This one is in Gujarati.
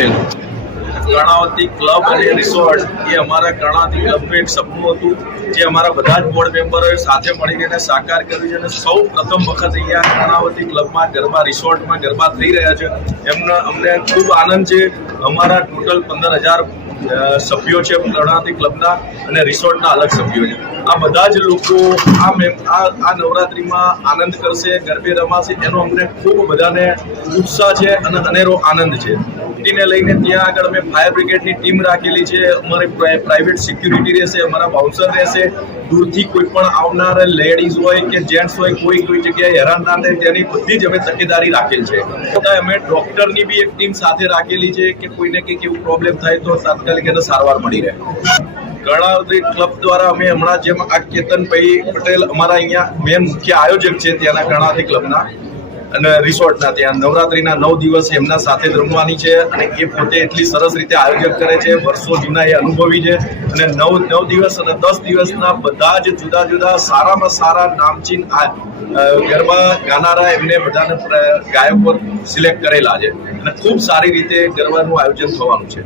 પટેલ। કર્ણાવતી ક્લબ અને રિસોર્ટ એ અમારા કર્ણાવતી ક્લબનું એક સપનું હતું, જે અમારા બધા જ બોર્ડ મેમ્બરોએ સાથે મળીને સાકાર કર્યું છે અને સૌ પ્રથમ વખત અહીંયા કર્ણાવતી ક્લબમાં ગરબા રિસોર્ટમાં ગરબા થઈ રહ્યા છે। અમને ખૂબ આનંદ છે। અમારા ટોટલ 15,000 સભ્યો છે કર્ણાવતી ક્લબના અને રિસોર્ટના અલગ સભ્યો છે। આ બધા જ લોકો આ નવરાત્રિમાં આનંદ કરશે, ગરબે રમાશે, એનો અમને ખૂબ બધાને ઉત્સાહ છે અને અનેરો આનંદ છે। ને લઈને ત્યાં આગળ અમે ફાયર બ્રિગેડની ટીમ રાખેલી છે, અમારી પ્રાઇવેટ સિક્યુરિટી રહેશે, અમારા બાઉન્સર રહેશે। દૂરથી કોઈ પણ આવનાર લેડીઝ હોય કે જેન્ટ્સ હોય કોઈ જગ્યાએ હેરાન ના થાય તેની બધી જ અમે તકેદારી રાખેલ છે। અમે ડોક્ટરની બી એક ટીમ સાથે રાખેલી છે કે કોઈને કંઈક એવું પ્રોબ્લેમ થાય તો તાત્કાલિક એને સારવાર મળી રહે। કર્ણાવતી ક્લબ દ્વારા અમે હમણાં જેમ આ કેતનભાઈ પટેલ અમારા અહીંયા મેન મુખ્ય આયોજક છે ત્યાંના કર્ણાવતી ક્લબના અને રિસોર્ટના, ત્યાં નવરાત્રિના 9 દિવસ એમના સાથે જ રમવાની છે અને એ પોતે એટલી સરસ રીતે આયોજન કરે છે, વર્ષો જૂના એ અનુભવી છે અને 9 દિવસ અને 10 દિવસના બધા જ જુદા જુદા સારામાં સારા નામચીન ગરબા ગાનારા એમને બધાને ગાયકો સિલેક્ટ કરેલા છે અને ખૂબ સારી રીતે ગરબાનું આયોજન થવાનું છે।